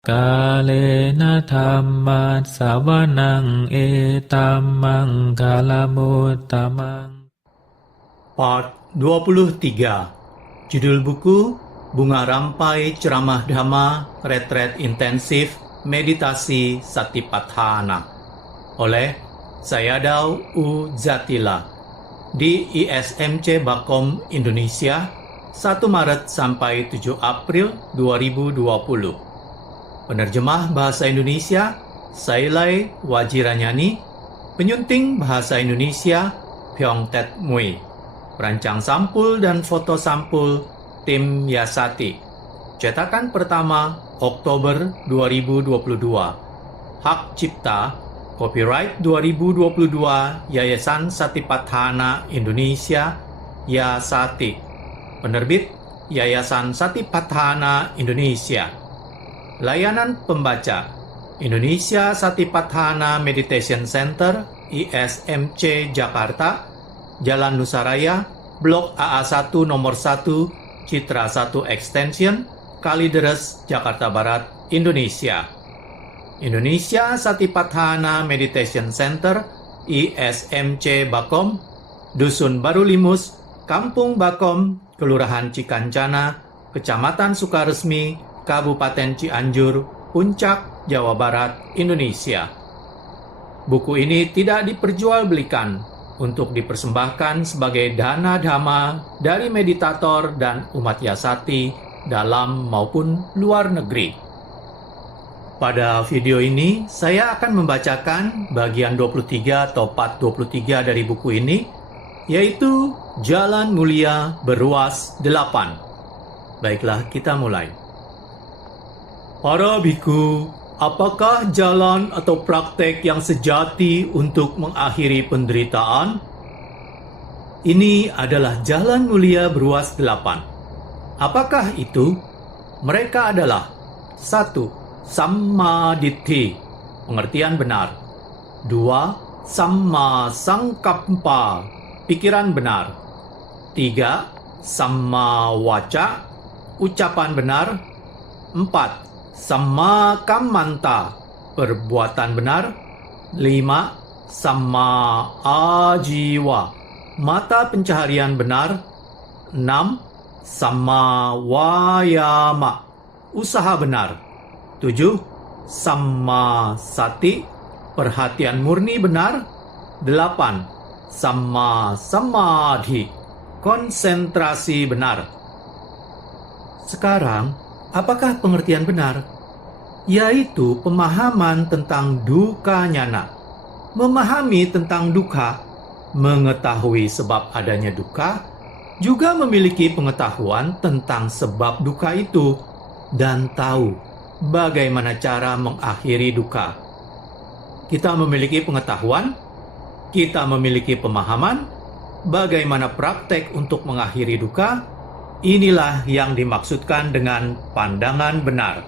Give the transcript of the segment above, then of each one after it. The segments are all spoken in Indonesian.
Kalena dhammat sawanang etammang kalamutamang. Part 23. Judul buku Bunga Rampai Ceramah Dhamma Retret Intensif Meditasi Satipatthana oleh Sayadaw U. Zatila di ISMC Bakom Indonesia 1 Maret sampai 7 April 2020. Penerjemah Bahasa Indonesia Sailai Wajiranyani. Penyunting Bahasa Indonesia Pyongtet Mui. Perancang sampul dan foto sampul Tim Yasati. Cetakan pertama Oktober 2022. Hak cipta Copyright 2022 Yayasan Satipatthana Indonesia Yasati. Penerbit Yayasan Satipatthana Indonesia. Layanan pembaca Indonesia Satipatthana Meditation Center ISMC Jakarta, Jalan Nusaraya, Blok AA1 Nomor 1, Citra 1 Extension, Kalideres, Jakarta Barat, Indonesia. Indonesia Satipatthana Meditation Center ISMC Bakom, Dusun Baru Limus, Kampung Bakom, Kelurahan Cikancana, Kecamatan Sukaresmi, Kabupaten Cianjur, Puncak, Jawa Barat, Indonesia. Buku ini tidak diperjualbelikan untuk dipersembahkan sebagai dana dhamma dari meditator dan umat Yasati dalam maupun luar negeri. Pada video ini, saya akan membacakan bagian 23 atau part 23 dari buku ini, yaitu Jalan Mulia Beruas 8. Baiklah, kita mulai. Para biku, apakah jalan atau praktek yang sejati untuk mengakhiri penderitaan? Ini adalah jalan mulia beruas 8. Apakah itu? Mereka adalah 1. Samma Ditti, pengertian benar. 2. Samma Sangkappa, pikiran benar. 3. Samma Waca, ucapan benar. 4. Samma Kammanta, perbuatan benar. 5. Samma Ajiwa, mata pencaharian benar. 6. Samma Wayama, usaha benar. 7. Samma Sati, perhatian murni benar. 8. Samma Samadhi, konsentrasi benar. Sekarang, apakah pengertian benar? Yaitu pemahaman tentang dukkha nyana. Memahami tentang dukkha, mengetahui sebab adanya dukkha, juga memiliki pengetahuan tentang sebab dukkha itu, dan tahu bagaimana cara mengakhiri dukkha. Kita memiliki pengetahuan, kita memiliki pemahaman, bagaimana praktek untuk mengakhiri dukkha. Inilah yang dimaksudkan dengan pandangan benar.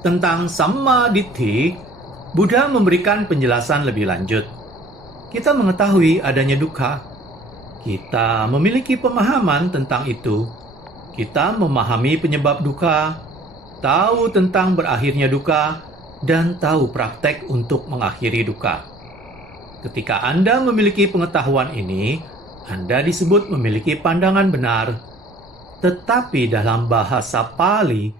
Tentang Samma Ditti, Buddha memberikan penjelasan lebih lanjut. Kita mengetahui adanya dukkha. Kita memiliki pemahaman tentang itu. Kita memahami penyebab dukkha, tahu tentang berakhirnya dukkha, dan tahu praktek untuk mengakhiri dukkha. Ketika Anda memiliki pengetahuan ini, Anda disebut memiliki pandangan benar. Tetapi dalam bahasa Pali,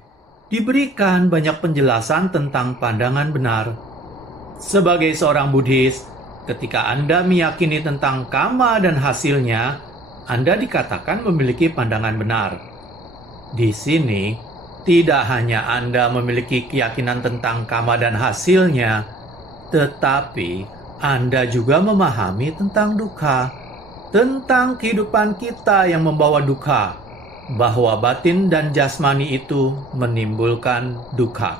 diberikan banyak penjelasan tentang pandangan benar. Sebagai seorang Buddhis, ketika Anda meyakini tentang karma dan hasilnya, Anda dikatakan memiliki pandangan benar. Di sini, tidak hanya Anda memiliki keyakinan tentang karma dan hasilnya, tetapi Anda juga memahami tentang dukkha, tentang kehidupan kita yang membawa dukkha, bahwa batin dan jasmani itu menimbulkan dukkha.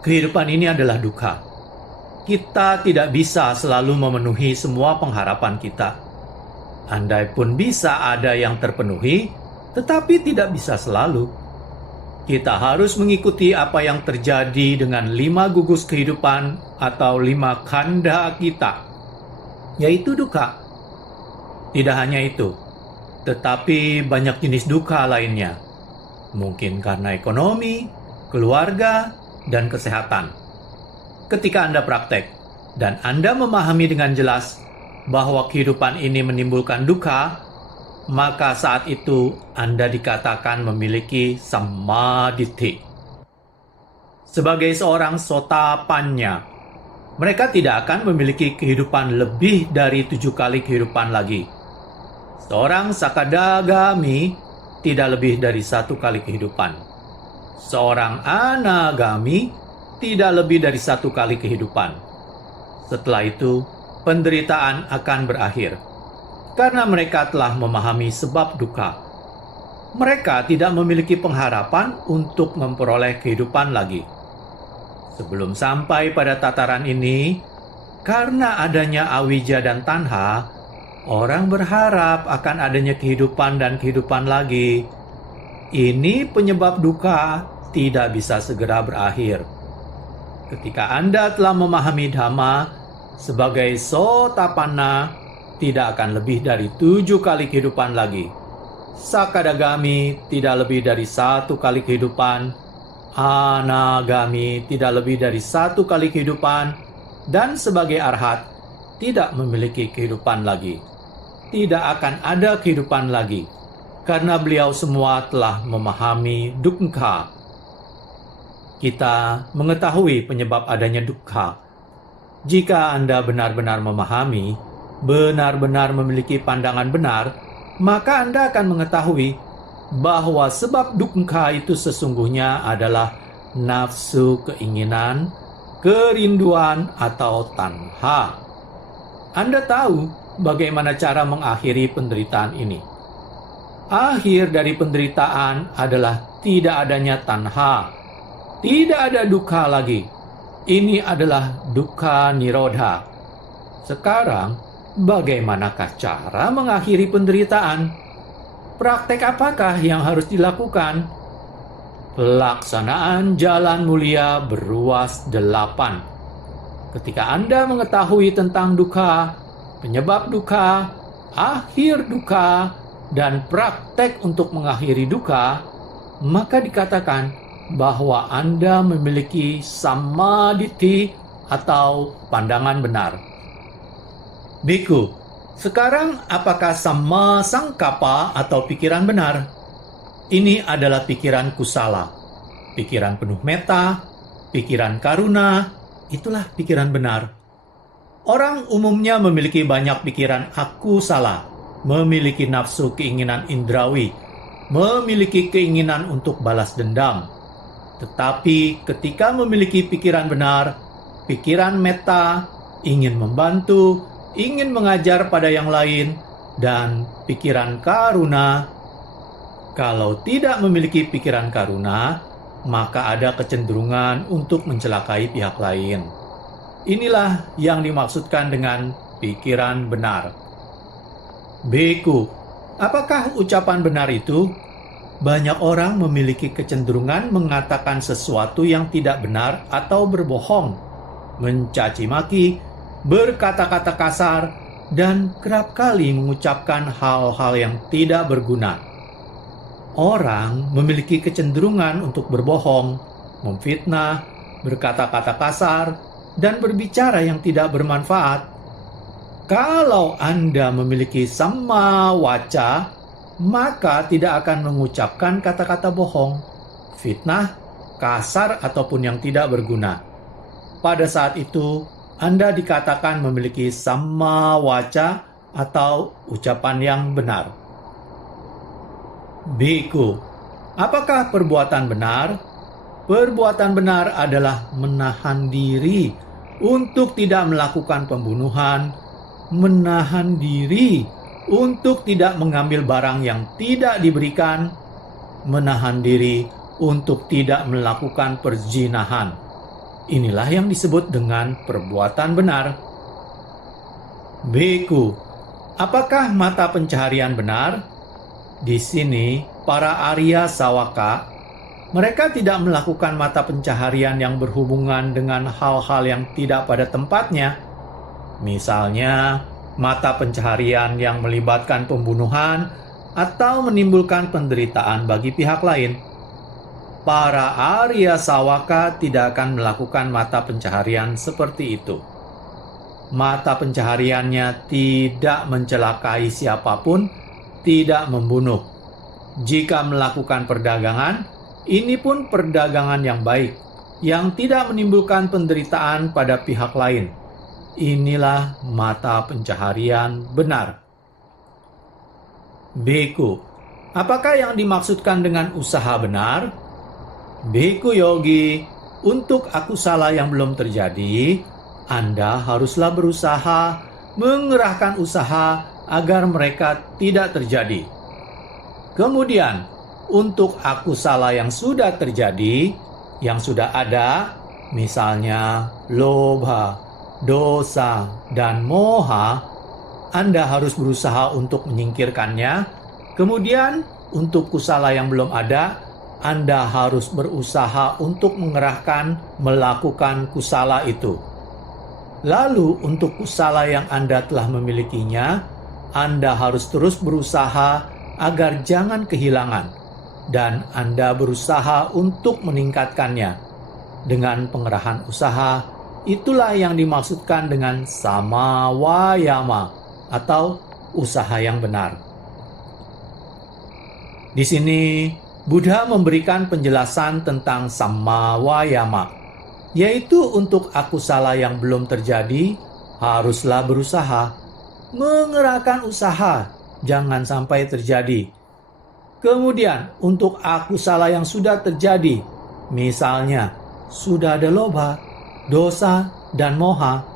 Kehidupan ini adalah dukkha. Kita tidak bisa selalu memenuhi semua pengharapan kita. Andai pun bisa ada yang terpenuhi, tetapi tidak bisa selalu. Kita harus mengikuti apa yang terjadi dengan 5 gugus kehidupan atau 5 khandha kita, yaitu dukkha. Tidak hanya itu, tetapi banyak jenis dukkha lainnya. Mungkin karena ekonomi, keluarga, dan kesehatan. Ketika Anda praktek dan Anda memahami dengan jelas bahwa kehidupan ini menimbulkan duka, maka saat itu Anda dikatakan memiliki samadhi. Sebagai seorang sotapannya, mereka tidak akan memiliki kehidupan lebih dari 7 kali kehidupan lagi. Seorang sakadagami tidak lebih dari 1 kali kehidupan. Seorang anagami tidak lebih dari 1 kali kehidupan. Setelah itu, penderitaan akan berakhir. Karena mereka telah memahami sebab duka. Mereka tidak memiliki pengharapan untuk memperoleh kehidupan lagi. Sebelum sampai pada tataran ini, karena adanya awija dan tanha, orang berharap akan adanya kehidupan dan kehidupan lagi. Ini penyebab duka tidak bisa segera berakhir. Ketika Anda telah memahami Dhamma sebagai sotapanna, tidak akan lebih dari 7 kali kehidupan lagi. Sakadagami tidak lebih dari 1 kali kehidupan. Anagami tidak lebih dari 1 kali kehidupan, dan sebagai arhat tidak memiliki kehidupan lagi. Tidak akan ada kehidupan lagi, karena beliau semua telah memahami dukkha. Kita mengetahui penyebab adanya dukkha. Jika Anda benar-benar memahami, benar-benar memiliki pandangan benar, maka Anda akan mengetahui bahwa sebab dukkha itu sesungguhnya adalah nafsu, keinginan, kerinduan, atau tanha. Anda tahu bagaimana cara mengakhiri penderitaan ini. Akhir dari penderitaan adalah tidak adanya tanha. Tidak ada dukkha lagi. Ini adalah dukkha nirodha. Sekarang, bagaimanakah cara mengakhiri penderitaan? Praktek apakah yang harus dilakukan? Pelaksanaan jalan mulia berruas 8. Ketika Anda mengetahui tentang dukkha, penyebab dukkha, akhir dukkha, dan praktek untuk mengakhiri dukkha, maka dikatakan bahwa Anda memiliki samadhi atau pandangan benar. Biku, sekarang apakah samma sangkapa atau pikiran benar? Ini adalah pikiran kusala, pikiran penuh metta, pikiran karuna, itulah pikiran benar. Orang umumnya memiliki banyak pikiran aku salah, memiliki nafsu keinginan indrawi, memiliki keinginan untuk balas dendam. Tetapi ketika memiliki pikiran benar, pikiran metta, ingin membantu, ingin mengajar pada yang lain, dan pikiran karuna. Kalau tidak memiliki pikiran karuna, maka ada kecenderungan untuk mencelakai pihak lain. Inilah yang dimaksudkan dengan pikiran benar. Beku, apakah ucapan benar itu? Banyak orang memiliki kecenderungan mengatakan sesuatu yang tidak benar atau berbohong, mencaci maki, berkata-kata kasar, dan kerap kali mengucapkan hal-hal yang tidak berguna. Orang memiliki kecenderungan untuk berbohong, memfitnah, berkata-kata kasar, dan berbicara yang tidak bermanfaat. Kalau Anda memiliki samma waca, maka tidak akan mengucapkan kata-kata bohong, fitnah, kasar, ataupun yang tidak berguna. Pada saat itu, Anda dikatakan memiliki samma waca atau ucapan yang benar. Biku, apakah perbuatan benar? Perbuatan benar adalah menahan diri untuk tidak melakukan pembunuhan, menahan diri untuk tidak mengambil barang yang tidak diberikan, menahan diri untuk tidak melakukan perzinahan. Inilah yang disebut dengan perbuatan benar. Biku, apakah mata pencaharian benar? Di sini, para Arya Sawaka, mereka tidak melakukan mata pencaharian yang berhubungan dengan hal-hal yang tidak pada tempatnya. Misalnya, mata pencaharian yang melibatkan pembunuhan atau menimbulkan penderitaan bagi pihak lain. para Arya Sawaka tidak akan melakukan mata pencaharian seperti itu. Mata pencahariannya tidak mencelakai siapapun, tidak membunuh. Jika melakukan perdagangan, ini pun perdagangan yang baik, yang tidak menimbulkan penderitaan pada pihak lain. Inilah mata pencaharian benar. Bhikkhu, apakah yang dimaksudkan dengan usaha benar? Bhikkhu Yogi, untuk akusala yang belum terjadi, Anda haruslah berusaha mengerahkan usaha agar mereka tidak terjadi. Kemudian, untuk akusala yang sudah terjadi, yang sudah ada, misalnya lobha, dosa, dan moha, Anda harus berusaha untuk menyingkirkannya. Kemudian, untuk kusala yang belum ada, Anda harus berusaha untuk melakukan kusala itu. Lalu, untuk kusala yang Anda telah memilikinya, Anda harus terus berusaha agar jangan kehilangan, dan Anda berusaha untuk meningkatkannya. Dengan pengerahan usaha, itulah yang dimaksudkan dengan samawayama atau usaha yang benar. Di sini, Buddha memberikan penjelasan tentang samawayama, yaitu untuk akusala yang belum terjadi, haruslah berusaha. Mengerahkan usaha, jangan sampai terjadi. Kemudian, untuk akusala yang sudah terjadi, misalnya, sudah ada lobha, dosa, dan moha,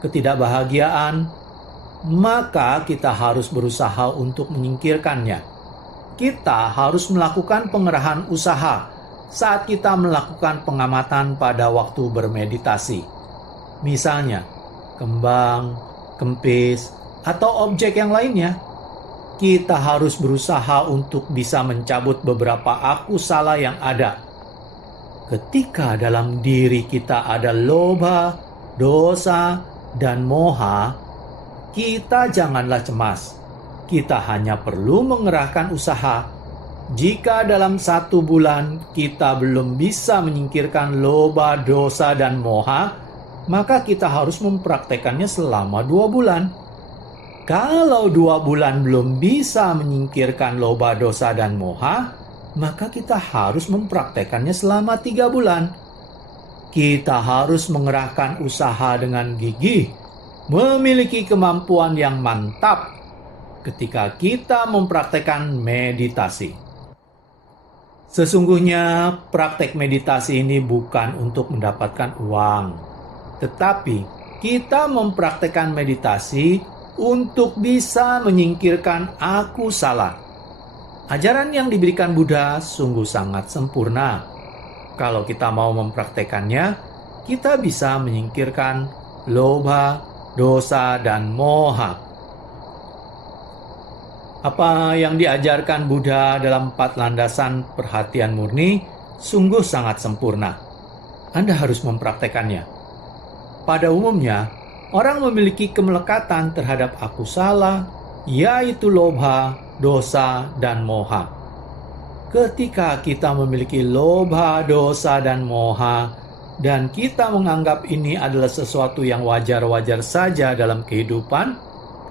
ketidakbahagiaan, maka kita harus berusaha untuk menyingkirkannya. Kita harus melakukan pengerahan usaha saat kita melakukan pengamatan pada waktu bermeditasi. Misalnya, kembang, kempis, atau objek yang lainnya. Kita harus berusaha untuk bisa mencabut beberapa akusala yang ada. Ketika dalam diri kita ada lobha, dosa, dan moha, kita janganlah cemas. Kita hanya perlu mengerahkan usaha. Jika dalam 1 bulan kita belum bisa menyingkirkan lobha, dosa, dan moha, maka kita harus mempraktekannya selama 2 bulan. Kalau 2 bulan belum bisa menyingkirkan lobha, dosa, dan moha, maka kita harus mempraktekannya selama 3 bulan. Kita harus mengerahkan usaha dengan gigih, memiliki kemampuan yang mantap ketika kita mempraktekkan meditasi. Sesungguhnya praktek meditasi ini bukan untuk mendapatkan uang, tetapi kita mempraktekkan meditasi untuk bisa menyingkirkan akusala. Ajaran yang diberikan Buddha sungguh sangat sempurna. Kalau kita mau mempraktekannya, kita bisa menyingkirkan lobha, dosa, dan moha. Apa yang diajarkan Buddha dalam 4 landasan perhatian murni sungguh sangat sempurna. Anda harus mempraktekannya. Pada umumnya, orang memiliki kemelekatan terhadap akusala, yaitu lobha, dosa, dan moha. Ketika kita memiliki lobha, dosa, dan moha, dan kita menganggap ini adalah sesuatu yang wajar-wajar saja dalam kehidupan,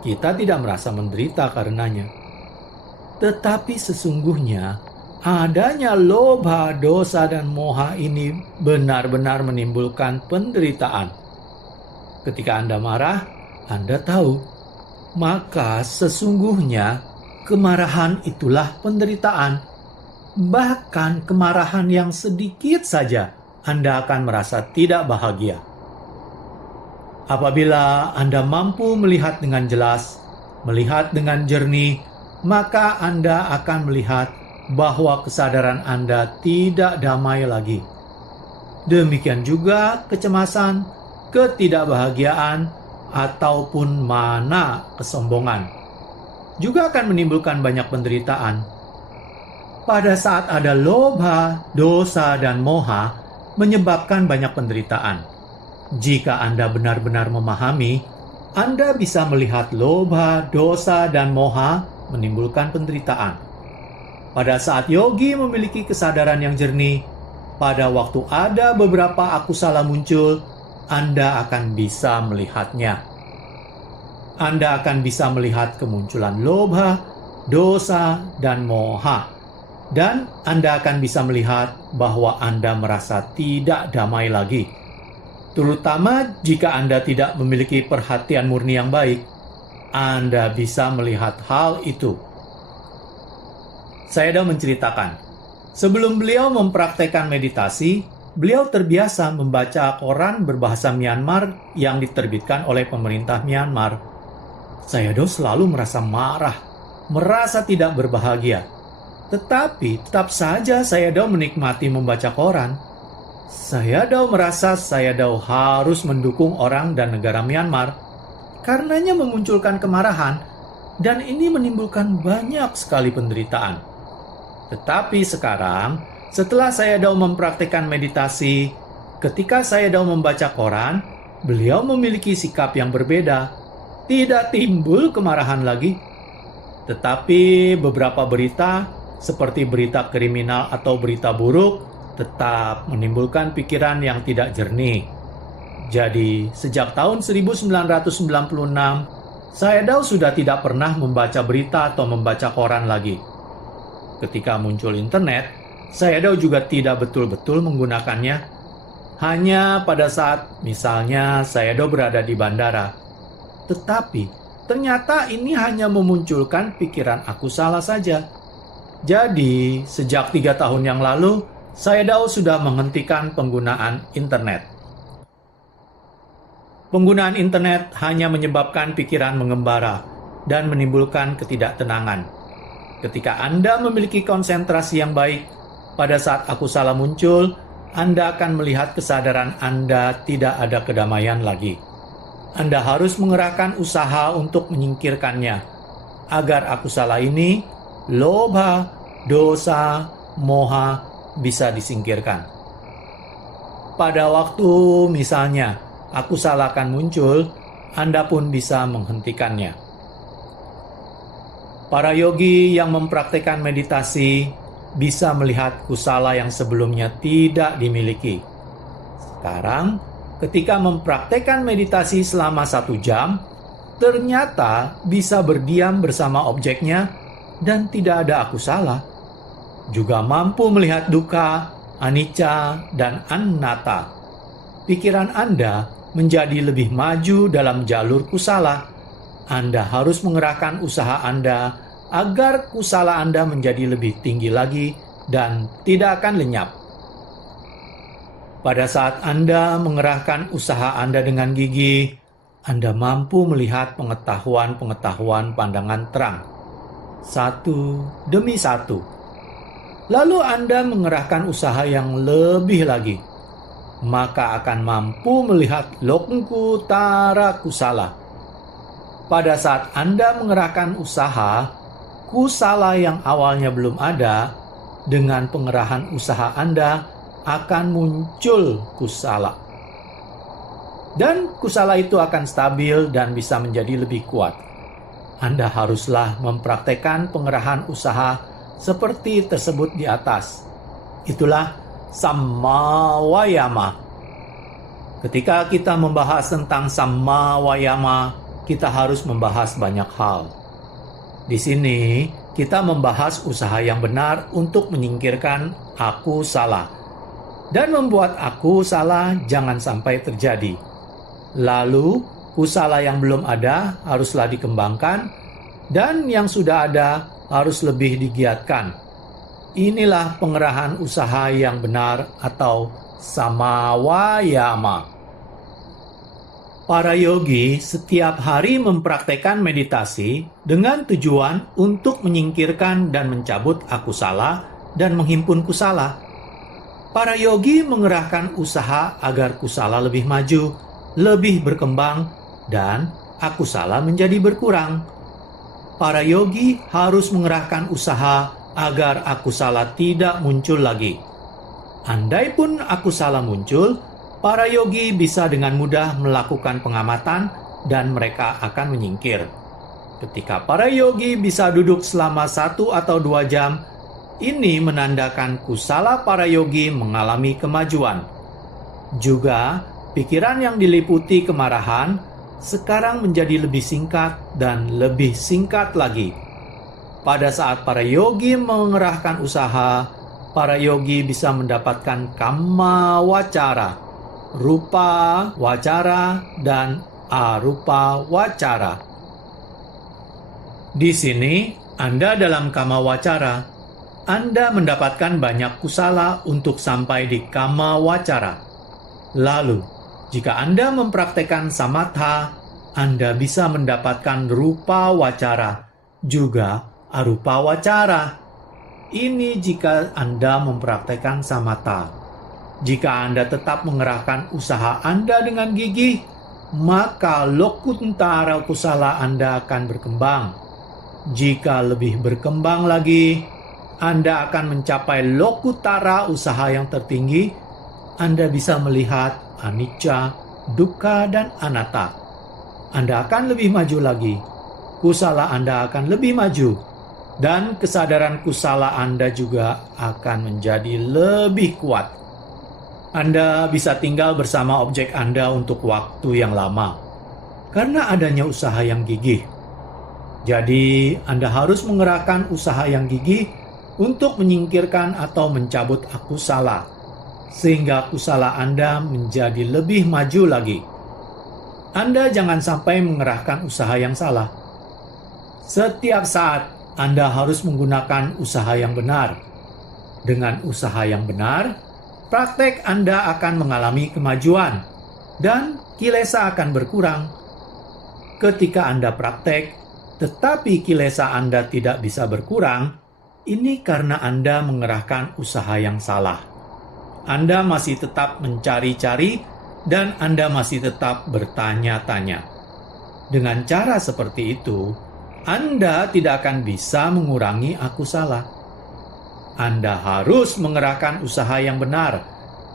kita tidak merasa menderita karenanya. Tetapi sesungguhnya, adanya lobha, dosa, dan moha ini benar-benar menimbulkan penderitaan. Ketika Anda marah, Anda tahu, maka sesungguhnya kemarahan itulah penderitaan. Bahkan kemarahan yang sedikit saja, Anda akan merasa tidak bahagia. Apabila Anda mampu melihat dengan jelas, melihat dengan jernih, maka Anda akan melihat bahwa kesadaran Anda tidak damai lagi. Demikian juga kecemasan, ketidakbahagiaan, ataupun mana kesombongan juga akan menimbulkan banyak penderitaan. Pada saat ada lobha, dosa, dan moha menyebabkan banyak penderitaan. Jika Anda benar-benar memahami, Anda bisa melihat lobha, dosa, dan moha menimbulkan penderitaan. Pada saat yogi memiliki kesadaran yang jernih, Pada waktu ada beberapa akusala muncul, Anda akan bisa melihatnya. Anda akan bisa melihat kemunculan lobha, dosa, dan moha. Dan Anda akan bisa melihat bahwa Anda merasa tidak damai lagi. Terutama jika Anda tidak memiliki perhatian murni yang baik, Anda bisa melihat hal itu. Sayadaw menceritakan, sebelum beliau mempraktekkan meditasi, beliau terbiasa membaca koran berbahasa Myanmar yang diterbitkan oleh pemerintah Myanmar. Sayadaw selalu merasa marah, merasa tidak berbahagia. Tetapi tetap saja Sayadaw menikmati membaca koran. Sayadaw merasa Sayadaw harus mendukung orang dan negara Myanmar. Karenanya memunculkan kemarahan, dan ini menimbulkan banyak sekali penderitaan. Tetapi sekarang, setelah Sayadaw mempraktikkan meditasi, ketika Sayadaw membaca koran, beliau memiliki sikap yang berbeda. Tidak timbul kemarahan lagi. Tetapi beberapa berita, seperti berita kriminal atau berita buruk, tetap menimbulkan pikiran yang tidak jernih. Jadi, sejak tahun 1996, Sayadaw sudah tidak pernah membaca berita atau membaca koran lagi. Ketika muncul internet, Sayadaw juga tidak betul-betul menggunakannya. Hanya pada saat, misalnya, Sayadaw berada di bandara. Tetapi, ternyata ini hanya memunculkan pikiran akusala saja. Jadi, sejak 3 tahun yang lalu, Sayadaw sudah menghentikan penggunaan internet. Penggunaan internet hanya menyebabkan pikiran mengembara dan menimbulkan ketidaktenangan. Ketika Anda memiliki konsentrasi yang baik, pada saat akusala muncul, Anda akan melihat kesadaran Anda tidak ada kedamaian lagi. Anda harus mengerahkan usaha untuk menyingkirkannya, agar akusala ini, lobha, dosa, moha, bisa disingkirkan. Pada waktu misalnya akusala akan muncul, Anda pun bisa menghentikannya. Para yogi yang mempraktikkan meditasi bisa melihat kusala yang sebelumnya tidak dimiliki. Sekarang, ketika mempraktikkan meditasi selama 1 jam, ternyata bisa berdiam bersama objeknya dan tidak ada akusala. Juga mampu melihat duka, anicca, dan anatta. Pikiran Anda menjadi lebih maju dalam jalur kusala. Anda harus mengerahkan usaha Anda agar kusala Anda menjadi lebih tinggi lagi dan tidak akan lenyap. Pada saat Anda mengerahkan usaha Anda dengan gigih, Anda mampu melihat pengetahuan-pengetahuan pandangan terang, satu demi satu. Lalu Anda mengerahkan usaha yang lebih lagi, maka akan mampu melihat lokutara kusala. Pada saat Anda mengerahkan usaha, kusala yang awalnya belum ada, dengan pengerahan usaha Anda akan muncul kusala. Dan kusala itu akan stabil dan bisa menjadi lebih kuat. Anda haruslah mempraktekkan pengerahan usaha seperti tersebut di atas. Itulah Samma Wayama. Ketika kita membahas tentang Samma Wayama, kita harus membahas banyak hal. Di sini, kita membahas usaha yang benar untuk menyingkirkan aku salah dan membuat aku salah jangan sampai terjadi. Lalu, kusala yang belum ada haruslah dikembangkan, dan yang sudah ada harus lebih digiatkan. Inilah pengerahan usaha yang benar atau samawayama. Para yogi setiap hari mempraktekkan meditasi dengan tujuan untuk menyingkirkan dan mencabut akusala dan menghimpun kusala. Para yogi mengerahkan usaha agar kusala lebih maju, lebih berkembang, dan akusala menjadi berkurang. Para yogi harus mengerahkan usaha agar akusala tidak muncul lagi. Andaipun akusala muncul, para yogi bisa dengan mudah melakukan pengamatan dan mereka akan menyingkir. Ketika para yogi bisa duduk selama 1 atau 2 jam, Ini menandakan kusala para yogi mengalami kemajuan. Juga, pikiran yang diliputi kemarahan sekarang menjadi lebih singkat dan lebih singkat lagi. Pada saat para yogi mengerahkan usaha, para yogi bisa mendapatkan kamma wacara, rupa wacara, dan arupa wacara. Di sini, Anda dalam kamma wacara, Anda mendapatkan banyak kusala untuk sampai di kamma wacara. Lalu, jika Anda mempraktekkan samatha, Anda bisa mendapatkan rupa wacara, juga arupa wacara. Ini jika Anda mempraktekkan samatha. Jika Anda tetap mengerahkan usaha Anda dengan gigih, maka lokuntara kusala Anda akan berkembang. Jika lebih berkembang lagi, Anda akan mencapai lokutara usaha yang tertinggi. Anda bisa melihat anicca, dukkha, dan anatta. Anda akan lebih maju lagi. Kusala Anda akan lebih maju. Dan kesadaran kusala Anda juga akan menjadi lebih kuat. Anda bisa tinggal bersama objek Anda untuk waktu yang lama karena adanya usaha yang gigih. Jadi, Anda harus mengerahkan usaha yang gigih untuk menyingkirkan atau mencabut akusala, sehingga kusala Anda menjadi lebih maju lagi. Anda jangan sampai mengerahkan usaha yang salah. Setiap saat, Anda harus menggunakan usaha yang benar. Dengan usaha yang benar, praktek Anda akan mengalami kemajuan, dan kilesa akan berkurang. Ketika Anda praktek, tetapi kilesa Anda tidak bisa berkurang, ini karena Anda mengerahkan usaha yang salah. Anda masih tetap mencari-cari, dan Anda masih tetap bertanya-tanya. Dengan cara seperti itu, Anda tidak akan bisa mengurangi akusala. Anda harus mengerahkan usaha yang benar,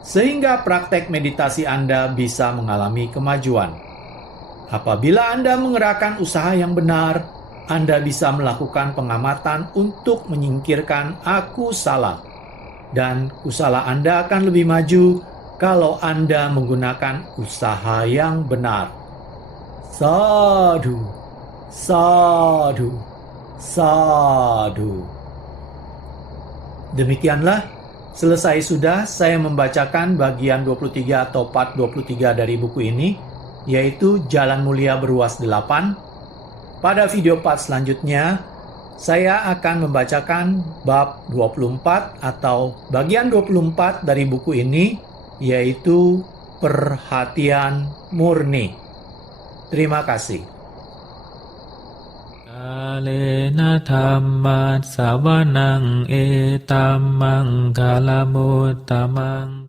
sehingga praktek meditasi Anda bisa mengalami kemajuan. Apabila Anda mengerahkan usaha yang benar, Anda bisa melakukan pengamatan untuk menyingkirkan akusala. Dan kusala Anda akan lebih maju kalau Anda menggunakan usaha yang benar. Sadhu, sadhu, sadhu. Demikianlah, selesai sudah saya membacakan bagian 23 atau part 23 dari buku ini, yaitu Jalan Mulia Beruas 8. Pada video part selanjutnya, saya akan membacakan bab 24 atau bagian 24 dari buku ini, yaitu Perhatian Murni. Terima kasih. Kalena dhammat savanang etammang kalamuttamaং